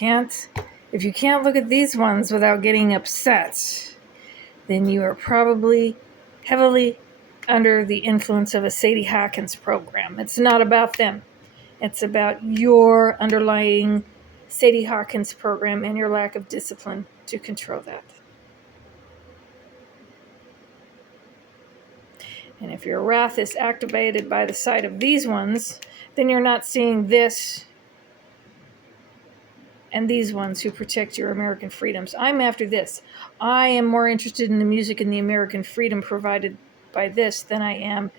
If you can't look at these ones without getting upset, then you are probably heavily under the influence of a Sadie Hawkins program. It's not about them. It's about your underlying Sadie Hawkins program and your lack of discipline to control that. And if your wrath is activated by the sight of these ones, then you're not seeing this and these ones who protect your American freedoms. I'm after this. I am more interested in the music and the American freedom provided by this than I am,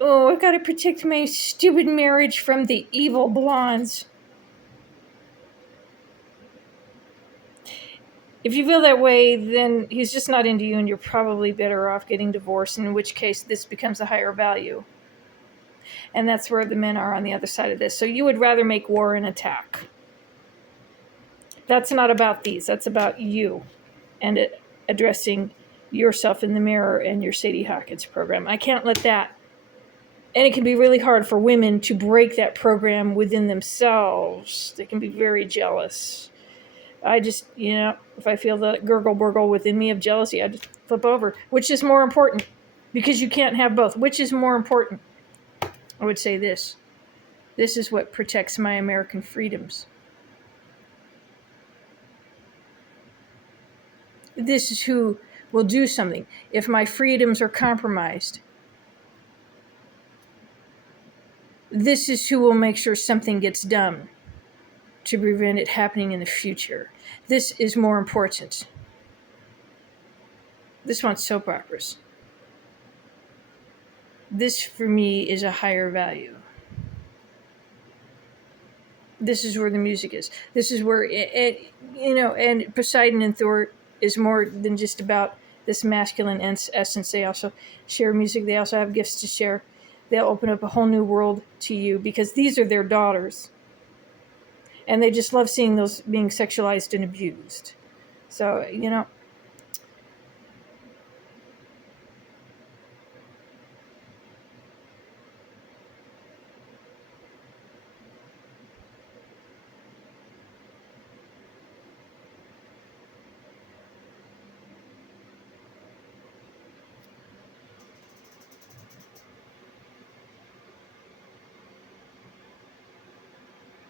oh, I gotta protect my stupid marriage from the evil blondes. If you feel that way, then he's just not into you and you're probably better off getting divorced, in which case this becomes a higher value. And that's where the men are on the other side of this. So you would rather make war and attack. That's not about these. That's about you and addressing yourself in the mirror and your Sadie Hawkins program. I can't let that. And it can be really hard for women to break that program within themselves. They can be very jealous. I just, if I feel the gurgle burgle within me of jealousy, I just flip over. Which is more important? Because you can't have both. Which is more important? I would say this. This is what protects my American freedoms. This is who will do something if my freedoms are compromised. This is who will make sure something gets done to prevent it happening in the future. This is more important. This wants soap operas. This, for me, is a higher value. This is where the music is. This is where, and Poseidon and Thor is more than just about this masculine essence. They also share music. They also have gifts to share. They'll open up a whole new world to you because these are their daughters. And they just love seeing those being sexualized and abused. So,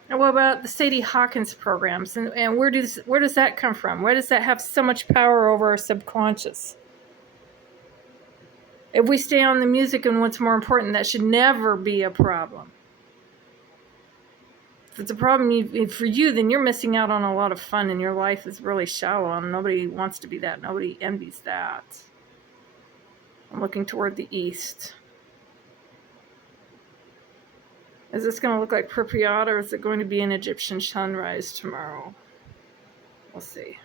And what about the Sadie Hawkins programs? And where does that come from? Why does that have so much power over our subconscious? If we stay on the music and what's more important, that should never be a problem. If it's a problem for you, then you're missing out on a lot of fun and your life is really shallow and nobody wants to be that. Nobody envies that. I'm looking toward the east. Is this going to look like Pripyat or is it going to be an Egyptian sunrise tomorrow? We'll see.